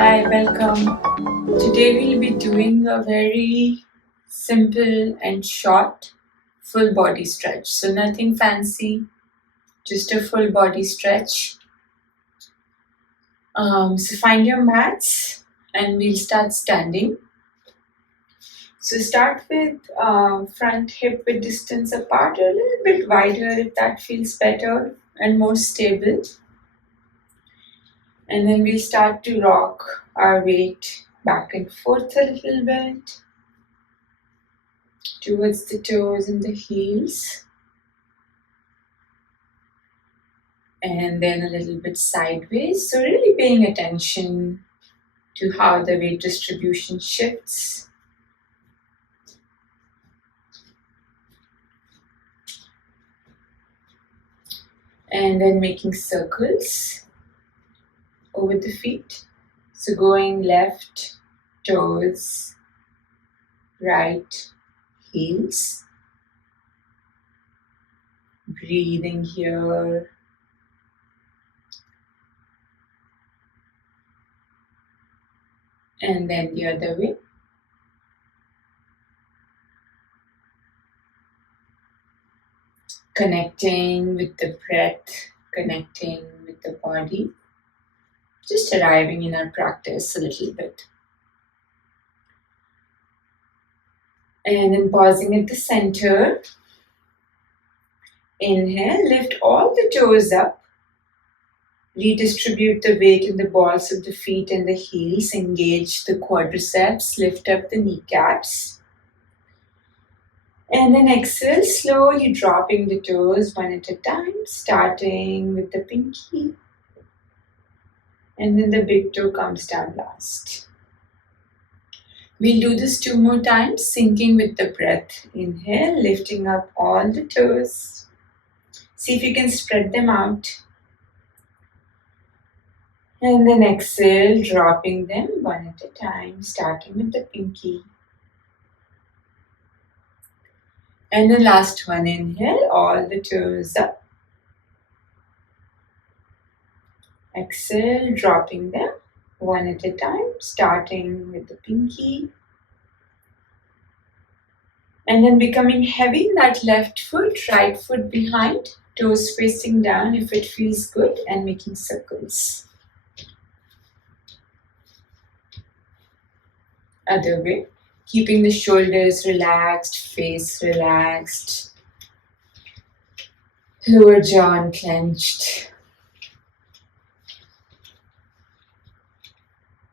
Hi, welcome. Today we'll be doing a very simple and short full body stretch. So nothing fancy, just a full body stretch. So find your mats and we'll start standing. So start with front hip width distance apart, a little bit wider if that feels better and more stable. And then we'll start to rock our weight back and forth a little bit towards the toes and the heels. And then a little bit sideways. So really paying attention to how the weight distribution shifts. And then making circles over the feet. So going left, toes, right, heels. Breathing here. And then the other way. Connecting with the breath, connecting with the body. Just arriving in our practice a little bit. And then pausing at the center. Inhale, lift all the toes up. Redistribute the weight in the balls of the feet and the heels. Engage the quadriceps, lift up the kneecaps. And then exhale, slowly dropping the toes one at a time, starting with the pinky. And then the big toe comes down last. We'll do this 2 more times, syncing with the breath. Inhale, lifting up all the toes. See if you can spread them out. And then exhale, dropping them one at a time, starting with the pinky. And the last one, inhale, all the toes up. Exhale, dropping them one at a time, starting with the pinky. And then becoming heavy in that left foot, right foot behind, toes facing down if it feels good, and making circles. Other way, keeping the shoulders relaxed, face relaxed, lower jaw unclenched.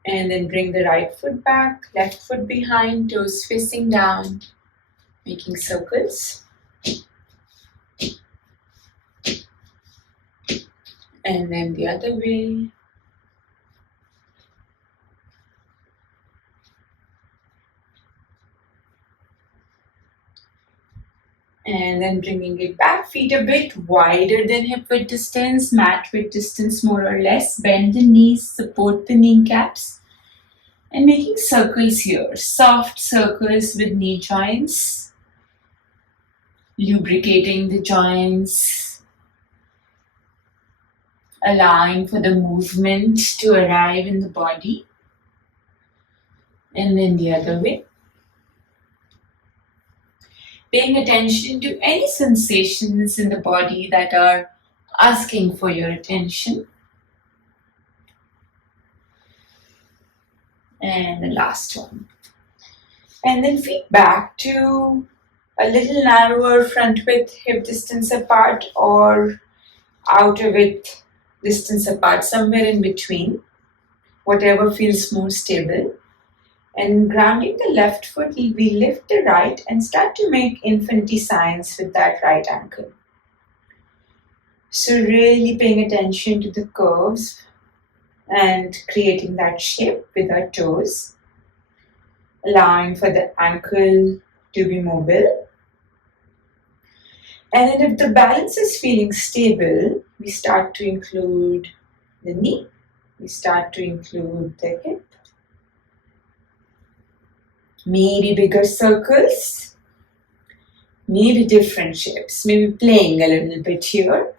And then bring the right foot back, left foot behind, toes facing down, making circles. And then the other way. And then bringing it back, feet a bit wider than hip width distance, mat width distance more or less. Bend the knees, support the kneecaps. And making circles here, soft circles with knee joints. Lubricating the joints. Allowing for the movement to arrive in the body. And then the other way. Paying attention to any sensations in the body that are asking for your attention. And the last one. And then feet back to a little narrower front width, hip distance apart, or outer width, distance apart, somewhere in between, whatever feels more stable. And grounding the left foot, we lift the right and start to make infinity signs with that right ankle. So really paying attention to the curves and creating that shape with our toes, allowing for the ankle to be mobile. And then if the balance is feeling stable, we start to include the knee, we start to include the hip. Maybe bigger circles, maybe different shapes, maybe playing a little bit here.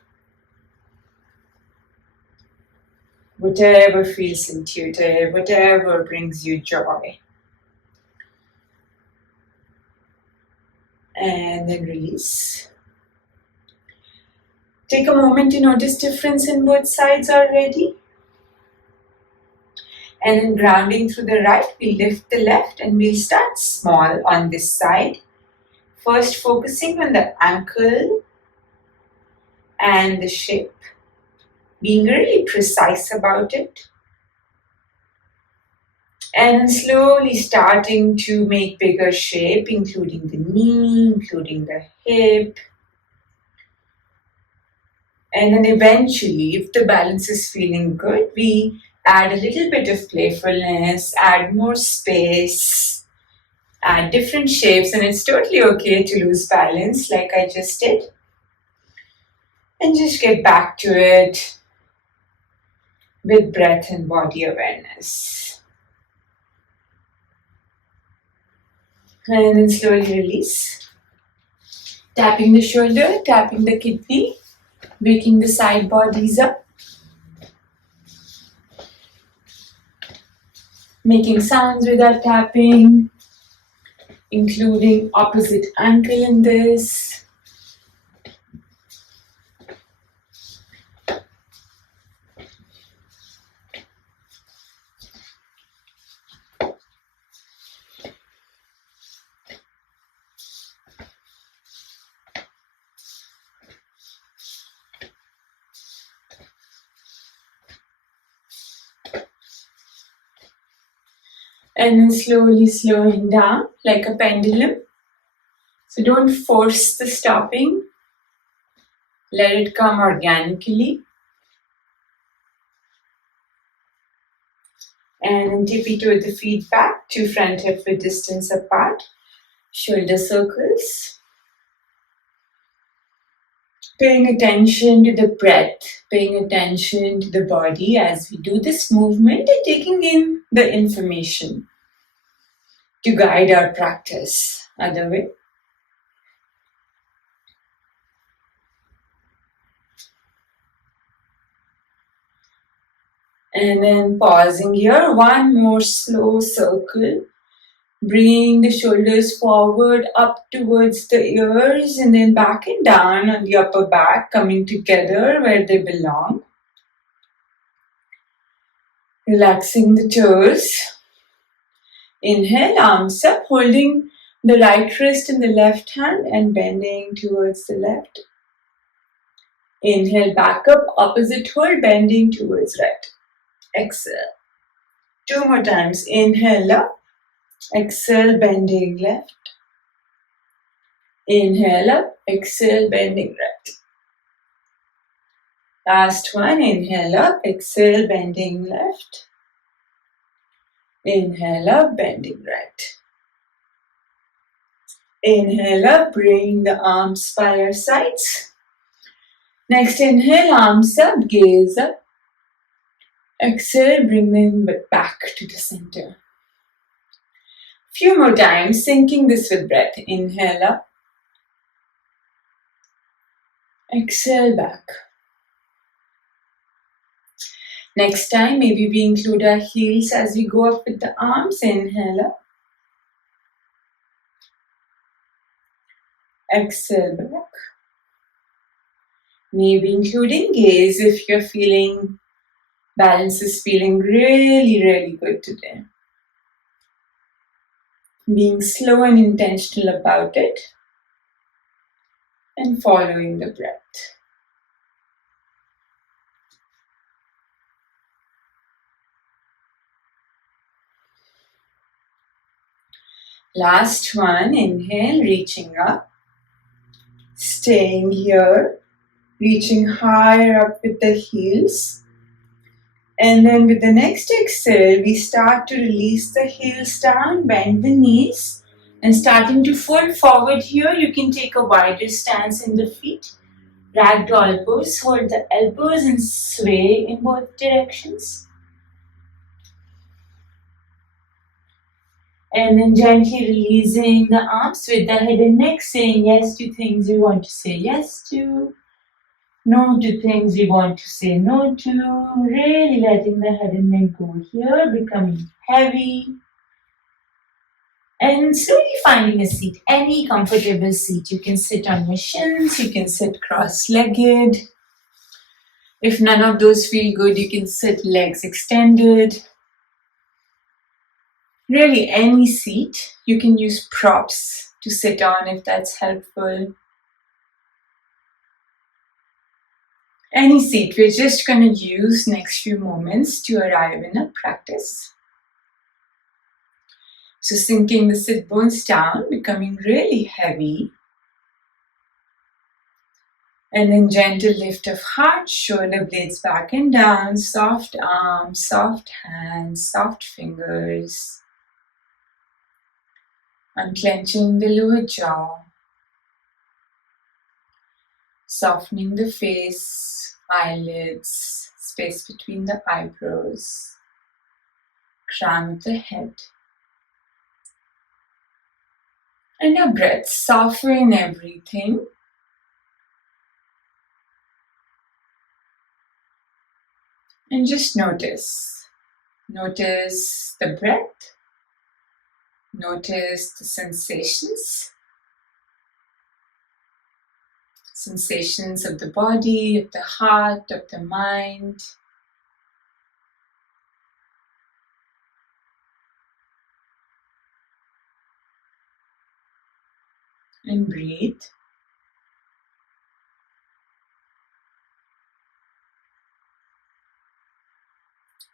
whatever feels intuitive, whatever brings you joy. And then release. Take a moment to notice difference in both sides already. And then grounding through the right, we lift the left and we'll start small on this side. First focusing on the ankle and the shape, being really precise about it. And slowly starting to make bigger shape, including the knee, including the hip. And then eventually, if the balance is feeling good, we add a little bit of playfulness, add more space, add different shapes, and it's totally okay to lose balance like I just did. And just get back to it with breath and body awareness. And then slowly release. Tapping the shoulder, tapping the kidney, waking the side bodies up. Making sounds with our tapping, including opposite ankle in this. And then slowly slowing down like a pendulum. So don't force the stopping. Let it come organically. And then tippy toe the feet back to front hip width distance apart. Shoulder circles. Paying attention to the breath, paying attention to the body as we do this movement and taking in the information to guide our practice. Other way. And then pausing here, one more slow circle. Bringing the shoulders forward up towards the ears and then back and down on the upper back, coming together where they belong. Relaxing the toes. Inhale, arms up, holding the right wrist in the left hand and bending towards the left. Inhale, back up, opposite hold, bending towards right. Exhale. 2 more times. Inhale up. Exhale, bending left. Inhale up, exhale, bending right. Last one, inhale up, exhale, bending left. Inhale up, bending right. Inhale up, bring the arms by your sides. Next inhale, arms up, gaze up. Exhale, bring them back to the center. Few more times, syncing this with breath. Inhale up. Exhale back. Next time, maybe we include our heels as we go up with the arms. Inhale up. Exhale back. Maybe including gaze if you're feeling balance is feeling really, really good today. Being slow and intentional about it and following the breath. Last one, inhale, reaching up, staying here, reaching higher up with the heels. And then with the next exhale, we start to release the heels down, bend the knees, and starting to fold forward here, you can take a wider stance in the feet. Ragdoll pose, hold the elbows and sway in both directions. And then gently releasing the arms with the head and neck, saying yes to things you want to say yes to. No to things we want to say no to, really letting the head and neck go here, becoming heavy, and slowly finding a seat, any comfortable seat. You can sit on your shins, you can sit cross legged. If none of those feel good, you can sit legs extended. Really, any seat. You can use props to sit on if that's helpful. Any seat. We're just going to use next few moments to arrive in a practice. So sinking the sit bones down, becoming really heavy. And then gentle lift of heart, shoulder blades back and down, soft arms, soft hands, soft fingers. Unclenching the lower jaw. Softening the face, eyelids, space between the eyebrows, crown of the head. And your breath, soften everything. And just notice. Notice the breath. Notice the sensations. Sensations of the body, of the heart, of the mind. And breathe.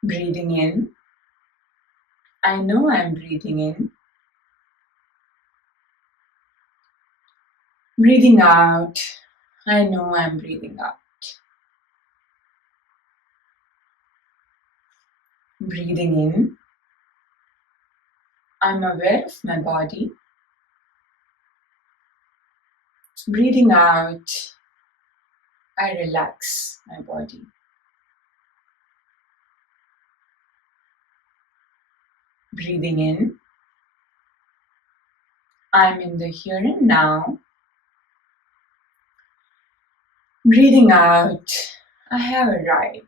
Breathing in. I know I'm breathing in. Breathing out. I know I'm breathing out. Breathing in. I'm aware of my body. Breathing out. I relax my body. Breathing in. I'm in the here and now. Breathing out. I have arrived.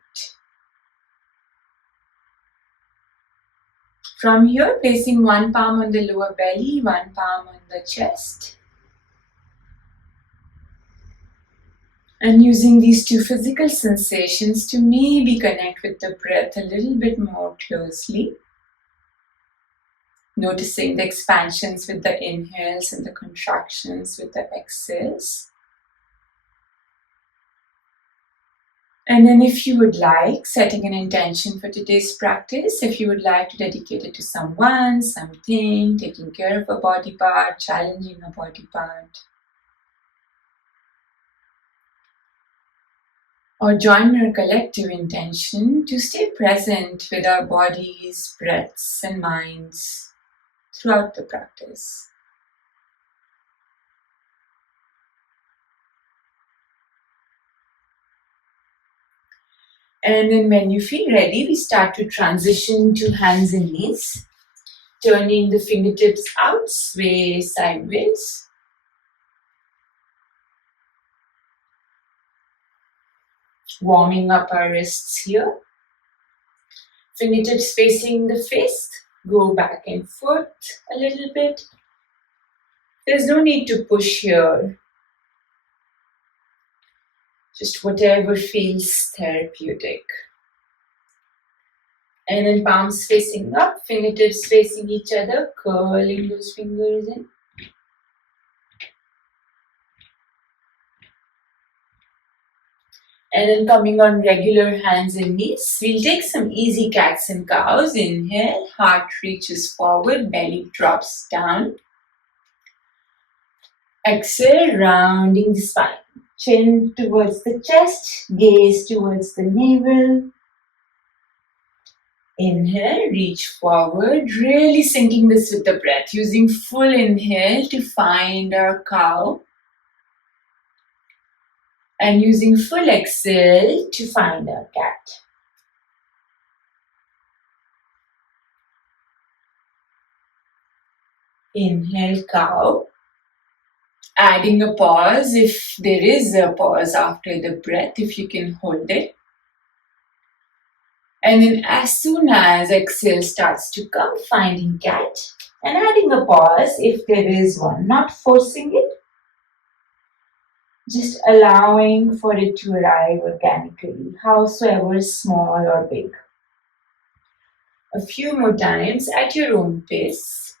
From here, placing one palm on the lower belly, one palm on the chest. And using these two physical sensations to maybe connect with the breath a little bit more closely. Noticing the expansions with the inhales and the contractions with the exhales. And then if you would like, setting an intention for today's practice, if you would like to dedicate it to someone, something, taking care of a body part, challenging a body part. Or join your collective intention to stay present with our bodies, breaths, and minds throughout the practice. And then when you feel ready, we start to transition to hands and knees. Turning the fingertips out, sway sideways. Warming up our wrists here. Fingertips facing the face. Go back and forth a little bit. There's no need to push here. Just whatever feels therapeutic. And then palms facing up, fingertips facing each other, curling those fingers in. And then coming on regular hands and knees, we'll take some easy cats and cows. Inhale, heart reaches forward, belly drops down. Exhale, rounding the spine. Chin towards the chest, gaze towards the navel. Inhale, reach forward, really syncing this with the breath, using full inhale to find our cow. And using full exhale to find our cat. Inhale, cow. Adding a pause if there is a pause after the breath, if you can hold it. And then as soon as exhale starts to come, finding cat and adding a pause if there is one, not forcing it, just allowing for it to arrive organically, howsoever small or big. A few more times at your own pace.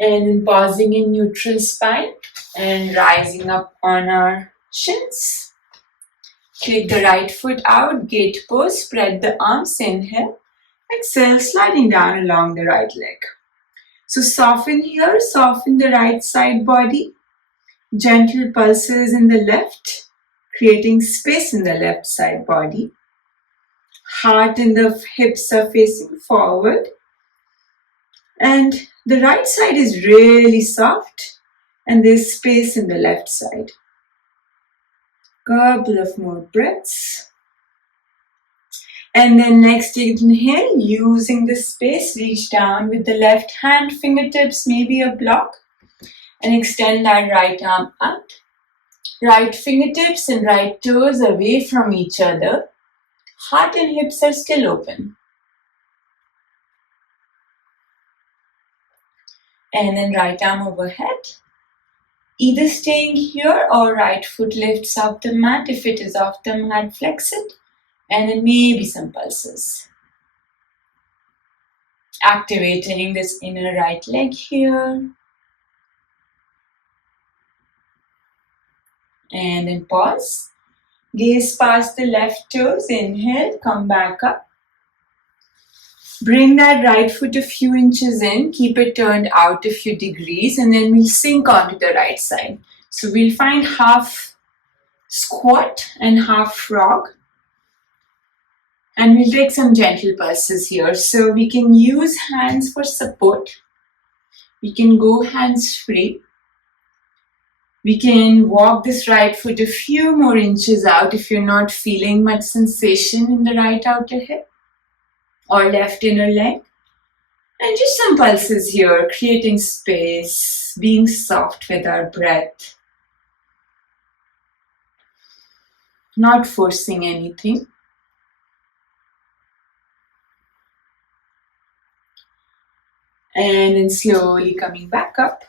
And then pausing in neutral spine and rising up on our shins. Kick the right foot out, gate pose, spread the arms, inhale. Exhale, sliding down along the right leg. So soften here, soften the right side body. Gentle pulses in the left, creating space in the left side body. Heart and the hips are facing forward. And the right side is really soft, and there's space in the left side. Couple of more breaths. And then next inhale, using the space, reach down with the left hand, fingertips, maybe a block, and extend that right arm out. Right fingertips and right toes away from each other. Heart and hips are still open. And then right arm overhead. Either staying here or right foot lifts off the mat. If it is off the mat, flex it. And then maybe some pulses. Activating this inner right leg here. And then pause. Gaze past the left toes. Inhale, come back up. Bring that right foot a few inches in. Keep it turned out a few degrees. And then we'll sink onto the right side. So we'll find half squat and half frog. And we'll take some gentle pulses here. So we can use hands for support. We can go hands free. We can walk this right foot a few more inches out if you're not feeling much sensation in the right outer hip or left inner leg. And just some pulses here, creating space, being soft with our breath. Not forcing anything. And then slowly coming back up.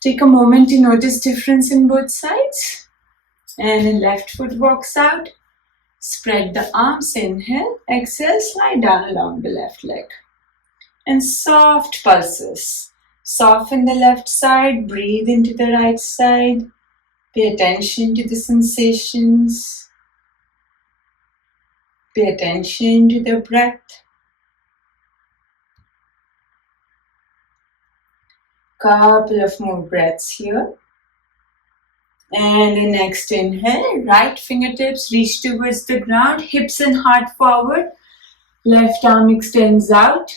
Take a moment to notice difference in both sides. And then left foot walks out. Spread the arms, inhale. Exhale, slide down along the left leg. And soft pulses. Soften the left side, breathe into the right side. Pay attention to the sensations. Pay attention to the breath. Couple of more breaths here. And the next inhale, right fingertips reach towards the ground, hips and heart forward. Left arm extends out.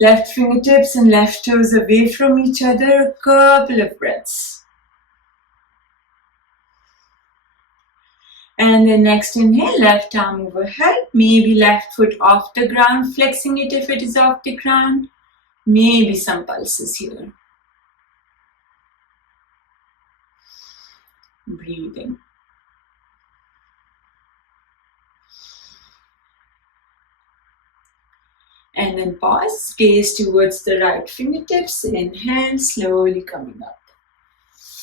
Left fingertips and left toes away from each other. A couple of breaths. And then next inhale, left arm overhead. Maybe left foot off the ground, flexing it if it is off the ground. Maybe some pulses here. Breathing. And then pause, gaze towards the right fingertips. Inhale, slowly coming up.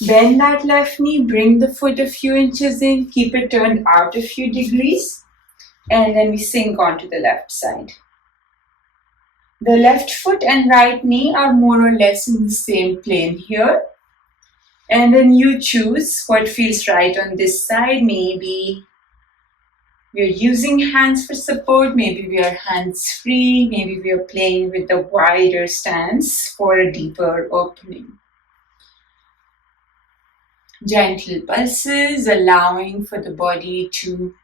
Bend that left knee, bring the foot a few inches in, keep it turned out a few degrees. And then we sink onto the left side. The left foot and right knee are more or less in the same plane here. And then you choose what feels right on this side. Maybe we're using hands for support. Maybe we are hands free. Maybe we are playing with the wider stance for a deeper opening. Gentle pulses, allowing for the body to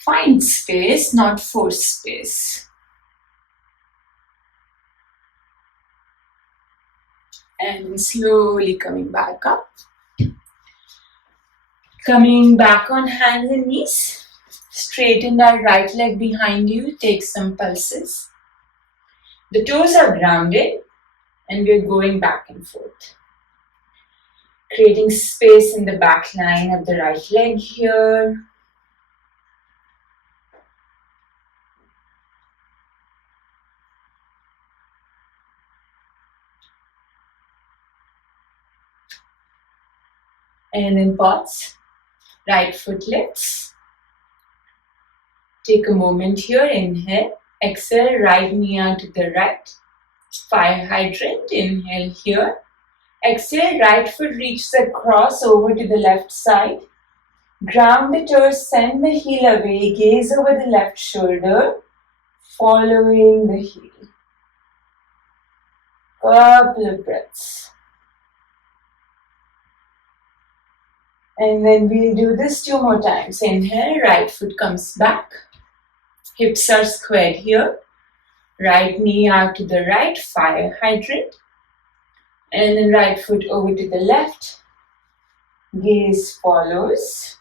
find space, not force space. And slowly coming back up. Coming back on hands and knees. Straighten that right leg behind you. Take some pulses. The toes are grounded and we're going back and forth. Creating space in the back line of the right leg here. And then pause. Right foot lifts. Take a moment here. Inhale. Exhale. Right knee out to the right. Fire hydrant. Inhale here. Exhale. Right foot reaches across over to the left side. Ground the toes. Send the heel away. Gaze over the left shoulder. Following the heel. Couple of breaths. And then we'll do this 2 more times. Inhale, right foot comes back. Hips are squared here. Right knee out to the right, fire hydrant. And then right foot over to the left. Gaze follows.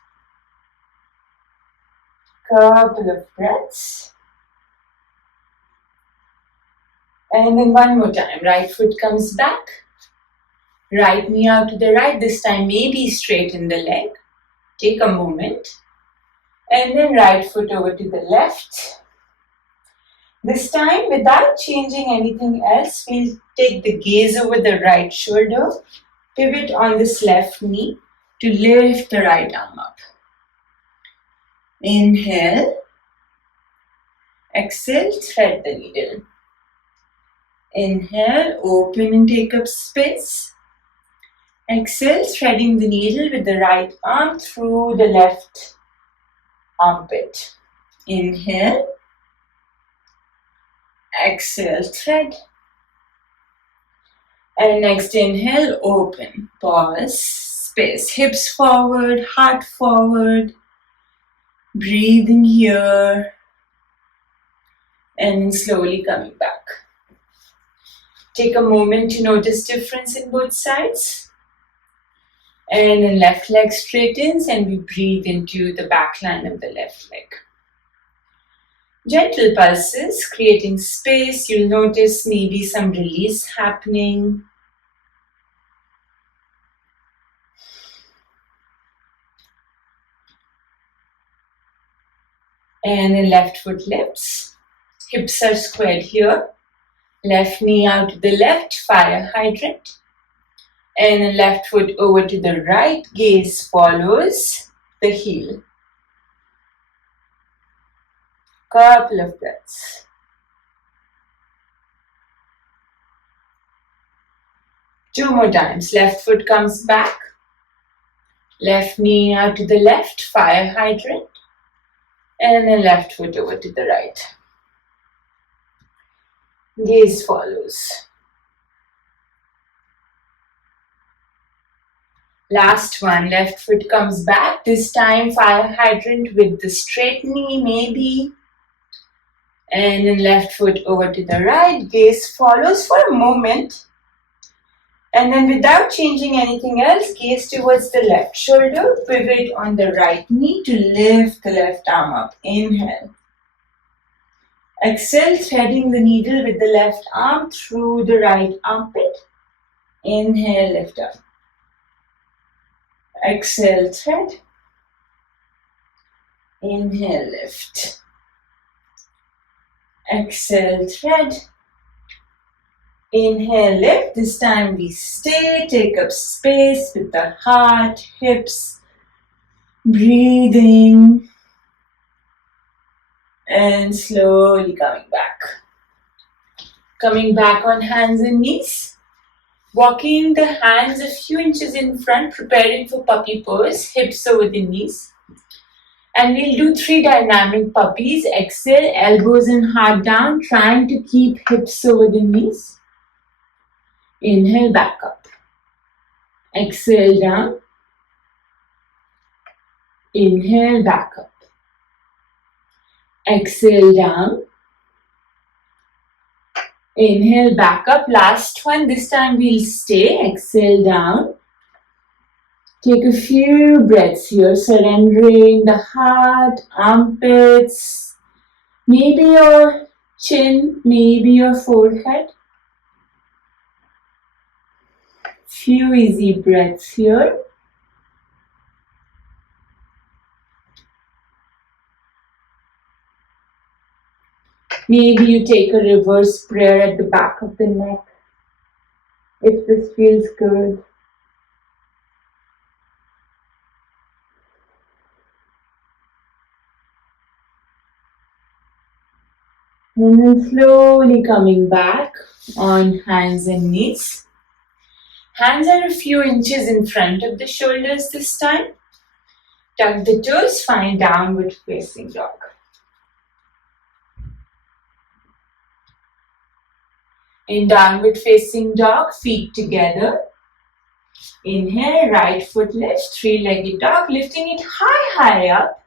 Couple of breaths. And then 1 more time. Right foot comes back. Right knee out to the right, this time maybe straighten the leg. Take a moment. And then right foot over to the left. This time, without changing anything else, we'll take the gaze over the right shoulder. Pivot on this left knee to lift the right arm up. Inhale. Exhale, thread the needle. Inhale, open and take up space. Exhale, threading the needle with the right arm through the left armpit. Inhale. Exhale, thread. And next inhale, open. Pause, space. Hips forward, heart forward. Breathing here. And then slowly coming back. Take a moment to notice difference in both sides. And then left leg straightens and we breathe into the back line of the left leg. Gentle pulses, creating space. You'll notice maybe some release happening. And then left foot lifts. Hips are squared here. Left knee out to the left, fire hydrant. And then left foot over to the right, gaze follows the heel. Couple of breaths. Two more times. Left foot comes back. Left knee out to the left, fire hydrant. And then left foot over to the right. Gaze follows. Last one, left foot comes back. This time fire hydrant with the straight knee maybe. And then left foot over to the right. Gaze follows for a moment. And then without changing anything else, gaze towards the left shoulder. Pivot on the right knee to lift the left arm up. Inhale. Exhale, threading the needle with the left arm through the right armpit. Inhale, lift up. Exhale, thread. Inhale, lift. Exhale, thread. Inhale, lift. This time we stay. Take up space with the heart, hips. Breathing. And slowly coming back. Coming back on hands and knees. Walking the hands a few inches in front, preparing for puppy pose, hips over the knees. And we'll do 3 dynamic puppies. Exhale, elbows and heart down, trying to keep hips over the knees. Inhale, back up. Exhale, down. Inhale, back up. Exhale, down. Inhale, back up. Last one. This time we'll stay. Exhale, down. Take a few breaths here, surrendering the heart, armpits, maybe your chin, maybe your forehead. Few easy breaths here. Maybe you take a reverse prayer at the back of the neck if this feels good. And then slowly coming back on hands and knees. Hands are a few inches in front of the shoulders this time. Tuck the toes, find downward facing dog. In downward facing dog, feet together. Inhale, right foot lifts, three-legged dog, lifting it high up.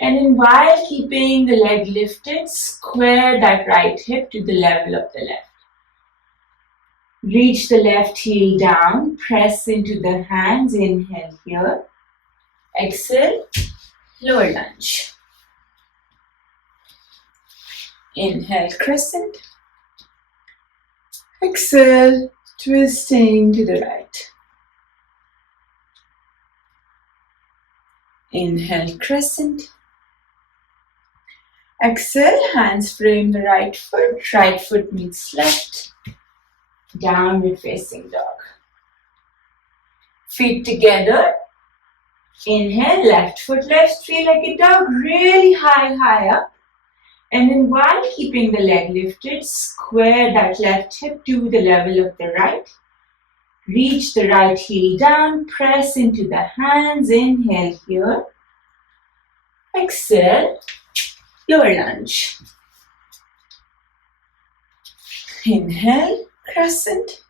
And then while keeping the leg lifted, square that right hip to the level of the left. Reach the left heel down, press into the hands, inhale here. Exhale, lower lunge. Inhale, crescent. Exhale, twisting to the right. Inhale, crescent. Exhale, hands frame the right foot meets left. Downward facing dog. Feet together. Inhale, left foot left, three-legged dog, really high up. And then while keeping the leg lifted, square that left hip to the level of the right. Reach the right heel down, press into the hands, inhale here. Exhale, lower lunge. Inhale, crescent.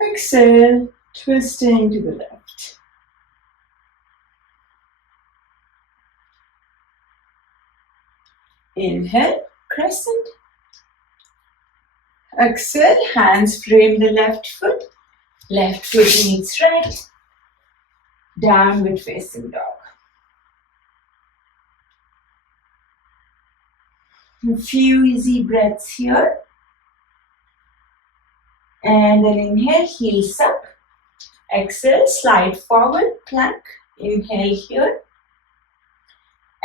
Exhale, twisting to the left. Inhale, crescent. Exhale, hands frame the left foot meets right. Downward facing dog. A few easy breaths here. And then inhale, heels up. Exhale, slide forward, plank. Inhale here.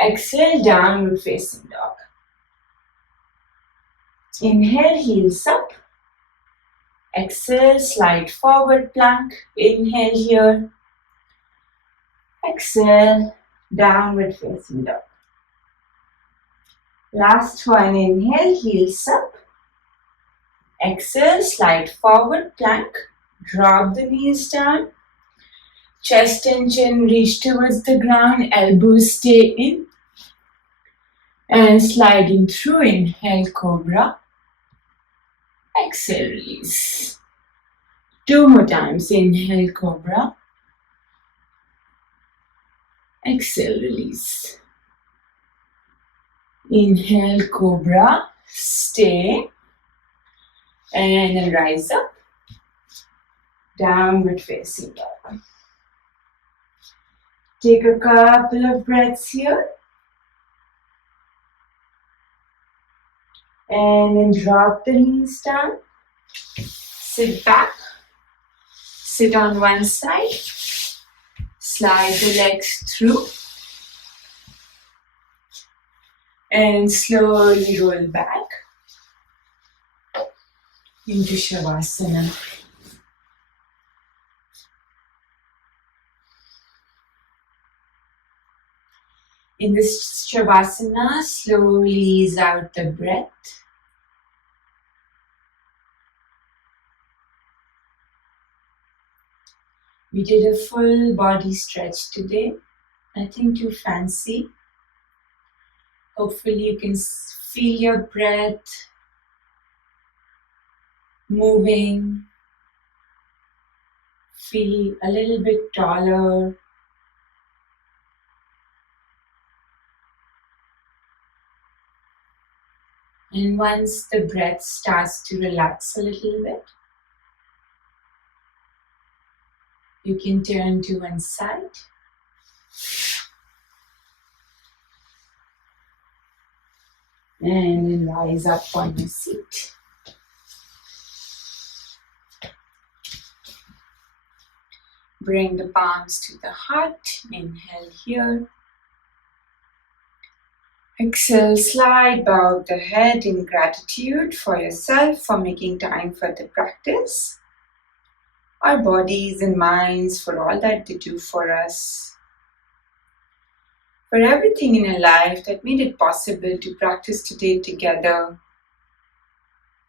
Exhale, downward facing dog. Inhale, heels up. Exhale, slide forward, plank. Inhale here. Exhale, downward facing dog. Last one, inhale, heels up. Exhale, slide forward, plank. Drop the knees down. Chest and chin reach towards the ground, elbows stay in. And sliding through, inhale, cobra. Exhale, release. 2 more times, inhale, cobra. Exhale, release. Inhale, cobra, stay. And then rise up. Downward facing dog. Take a couple of breaths here. And then drop the knees down. Sit back. Sit on one side. Slide the legs through. And slowly roll back into Shavasana. In this Shavasana, slowly ease out the breath. We did a full body stretch today. Nothing too fancy. Hopefully you can feel your breath moving. Feel a little bit taller. And once the breath starts to relax a little bit, You can turn to one side. And then rise up on your seat. Bring the palms to the heart. Inhale here. Exhale, slide, bow the head in gratitude for yourself for making time for the practice. Our bodies and minds for all that they do for us. For everything in our life that made it possible to practice today together.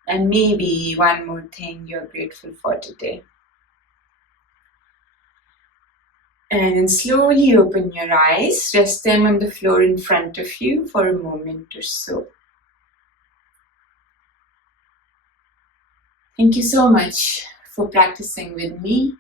And maybe one more thing you're grateful for today. And then slowly open your eyes, rest them on the floor in front of you for a moment or so. Thank you so much for practicing with me.